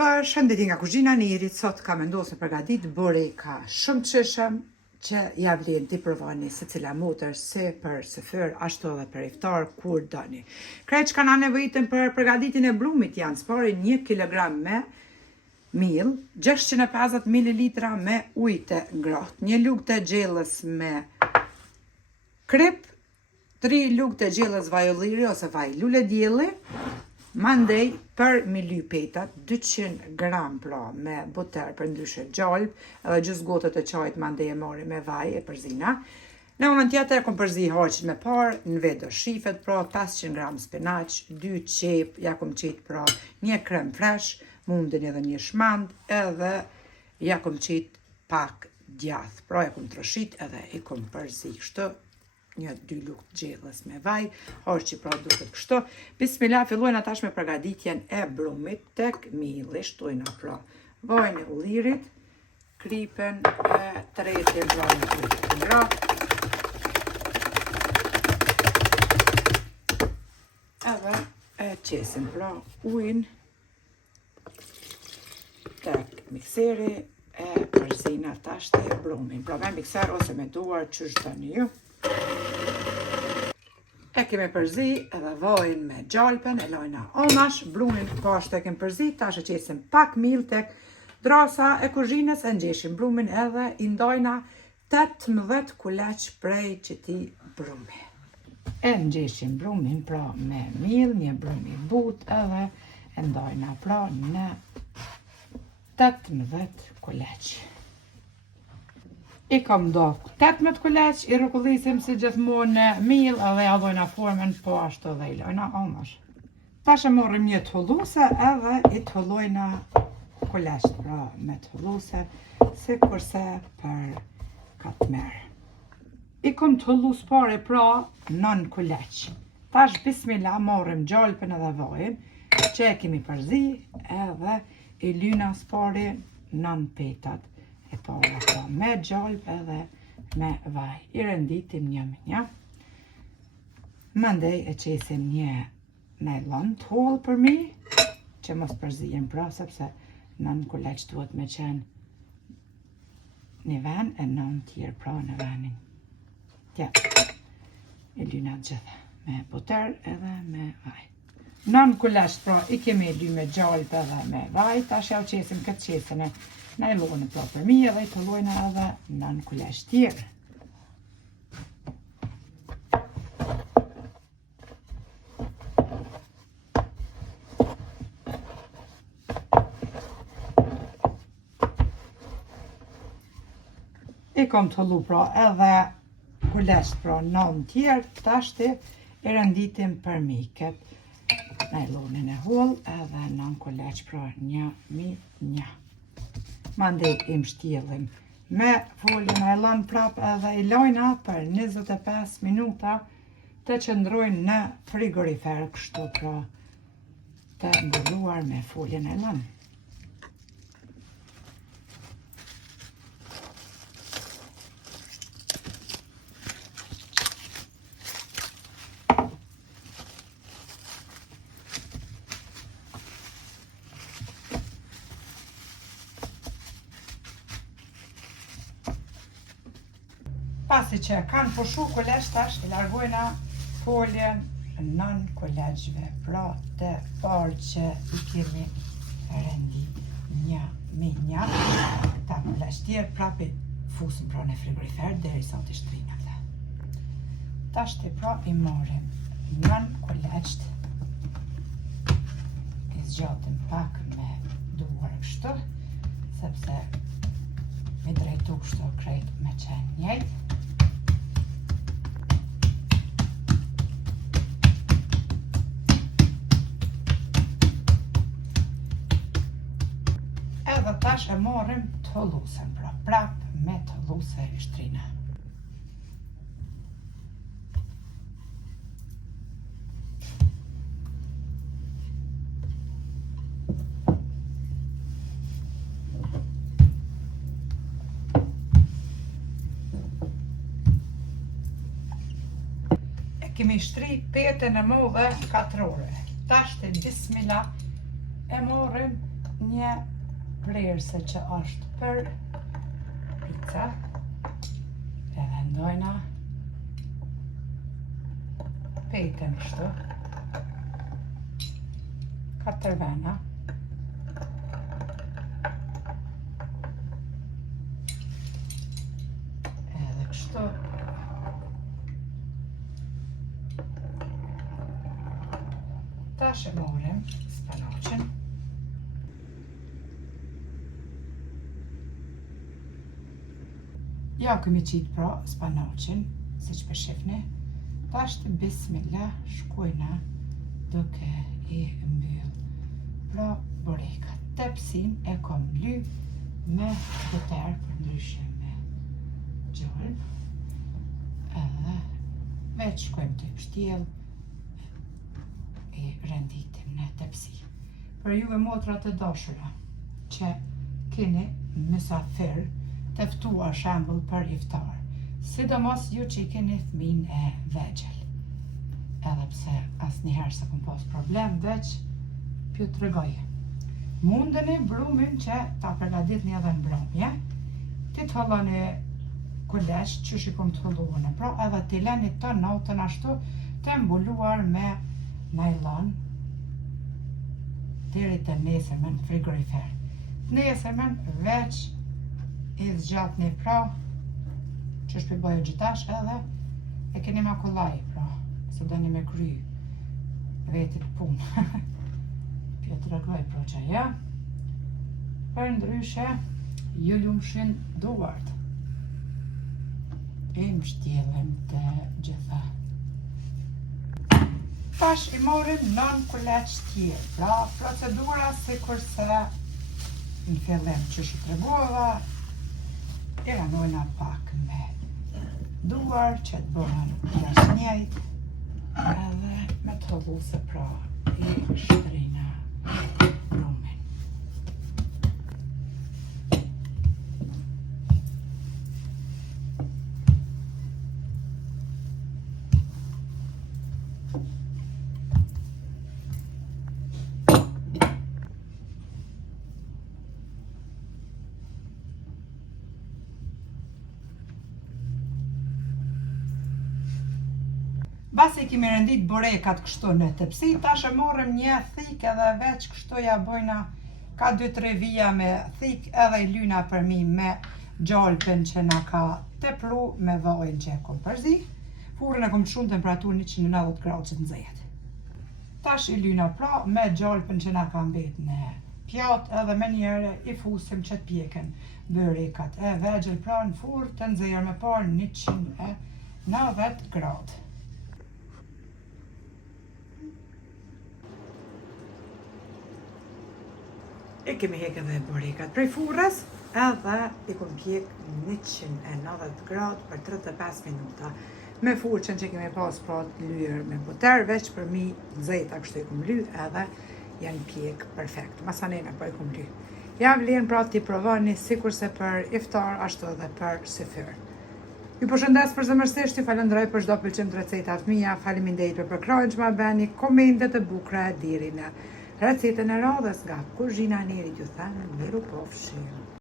Për shëndetin nga kuzhina Nirit, sot ka vendosur përgatit bureka shumë të shishëm që ja vlen t'i provoni secila motër si për sefer ashtu edhe për iftar kur doni. Krejt që kanë nevojitën për përgatitin e blumit janë spari 1 kg me miell, 650 ml me ujë të ngrohtë, 1 lugë të gjellës me krip, 3 lugë të gjellës vaj ulliri ose vaj lule dielli. Mandej për mi ly petat 200 gram pra me buter për ndryshe gjalp edhe gjys gotët e qajt mandej e mori me vaj e përzina. Në moment tjetër e kom përzi harqin me parë, në vedo shifet pra 500 gram spinaq, 2 qep, ja kom qit pra 1 krem fresh, mundin edhe 1 shmand edhe ja kom qit pak djath, pra ja kom troshit edhe i kom përzi kështu. 1-2 lugë gjellës me vaj, harqi pra duket kështu. Bismillah, fillojnë atash me përgatitjen e blumit tek mielli, shtojna pra vajin e ullirit, kripen e tretin pra në ujë të ngrohtë. Edhe e qesim pra ujin tek mikseri e përzina tash të blumin. Pra me mikser ose me duar që shtoni ju. E kemi përzi edhe vajin me gjalpen, e lojna onash, blumin pashtë e kemi përzi, tash e qesim pak miell tek drasa e kuzhinës, e ngjeshim blumin edhe i ndojna 18 kuleq prej qëti brumi. E ngjeshim blumin pra me miell, një brum i but edhe e ndojna pra në 18 kuleq. I kam do 18 kuleq, i rëkullisim si gjithmonë në miell edhe ja dojna formen po ashtu dhe i lojna omash. Tash e morrim një thulluse edhe i thullojna kuleqt pra me thulluse si kurse për katmer. I kom thullus pare pra 9 kuleq. Tash bismillah morrim gjalpen edhe vajin që e kemi përzi edhe i lyna spari 9 petat. E para pra me gjalp edhe me vaj. I renditim një me një. Mandej e qesim një nylon t'holl për mi, që mos përzijem pra, sepse nën kuleq duhet me qenë një ven e nën tjerë pra në venin. Tja, i lyna gjitha me buter edhe me vaj. Nën kuleq pra i kemi ly me gjalp edhe me vaj, tash ja u qesim këtë qesën e nylonin pra për mi edhe i thullojna edhe nën kuleq tjerë. I kom thullu pra edhe kuleq pra nën tjerë, tashti i renditim për miket nylonin e holl edhe nën kuleq pra një. Mandej i mshtjellim me folje nylon prap edhe i lojna për 25 minuta të qëndrojnë në frigorifer kështu pra të mbulluar me folje nylon. Pasi që kanë pushu kuleq tash, i largojna foljen nën kuleqve, pra të parë që i kemi rendit një me një, ta kuleq tjerë prapi fusim pra në frigorifer deri sa të shtrinë. Tash të pra i morim nën kuleqt, i zgjatim pak me duar kështu, sepse mi drejtu kështu krejt me qenë njejt. Edhe tash e morrim thullusen, pra prap me thulluse i shtrina. E kemi shtri petën e modhe 4 ore. Tash të bismillah e morrim një prerëse që është për pizza. E vendojna. Pejtëm kështu. 4 vena. Edhe kështu. Tash e morim spanaqin. Ja kemi qitë pra spanaqin, si që për shifni. Tash të bismillah shkojna duke i mbyll pra borekat. Tepsin e kom bly me buter për ndryshe me gjolë. Edhe veç shkojmë të pështjel i renditim në tepsi. Për juve motra të dashura që keni mysafir të ftuar shembull për iftar, sidomos ju që i keni fëmin e vegjël. Edhe pse asnjëherë s'kom pas problem, veç pju të regoj. Mundeni brumin që ta përgatitni edhe në bromje, ti të holloni kulesh që shikom të holluane, pra edhe t'i leni të natën ashtu të mbuluar me nylon deri të nesërmen në frigorifer. Nesërmen veç i zgjatni pra që shpibojë gjithash edhe e keni makullaj pra, se deni me kry vetit punë. Pjo të regoj pra që ja. Për ndryshe, ju lumshin duart. I mshtjellem të gjitha. Tash i morim nën kuleç tjerë, pra procedura si kurse në fillim që shi tregova, i ranojna pak me duar që të bëhen jashtënjajt, edhe me të hollu se pra i shtrina brumin. Basi kemi rendit borekat kështu në tepsi, tash e morëm një thik edhe veç kështu ja bojna ka 2-3 vija me thik edhe i lyna përmi me gjalpin që na ka tepru me vajin që e kom përzi. Furrën e kom shumë temperaturë 190 gradë që të nxehet. Tash i lyna pra me gjalpin që na ka mbet në pjat edhe me njëre i fusim që të pjeken borekat e vegjël pra në furrë të nxehur me parë 190 gradë. E kemi hek edhe borekat prej furrës, edhe i kom pjek 190 gradë për 35 minuta. Me furçën që kemi pas pra të lyer me buter, veç për mi nxehta kështu i kom ly edhe janë pjek perfekt. Masanena po i kom ly. Ja vlen pra t'i provoni sikurse për iftar ashtu edhe për syfyr. Ju përshëndes përzemërsisht, ju falenderoj për çdo pëlqim të recetat mia, faleminderit për përkrahjen që ma bëni, komente të bukura deri në recetën e radhës nga kuzhina e Nerit, ju thënë miru pofshim.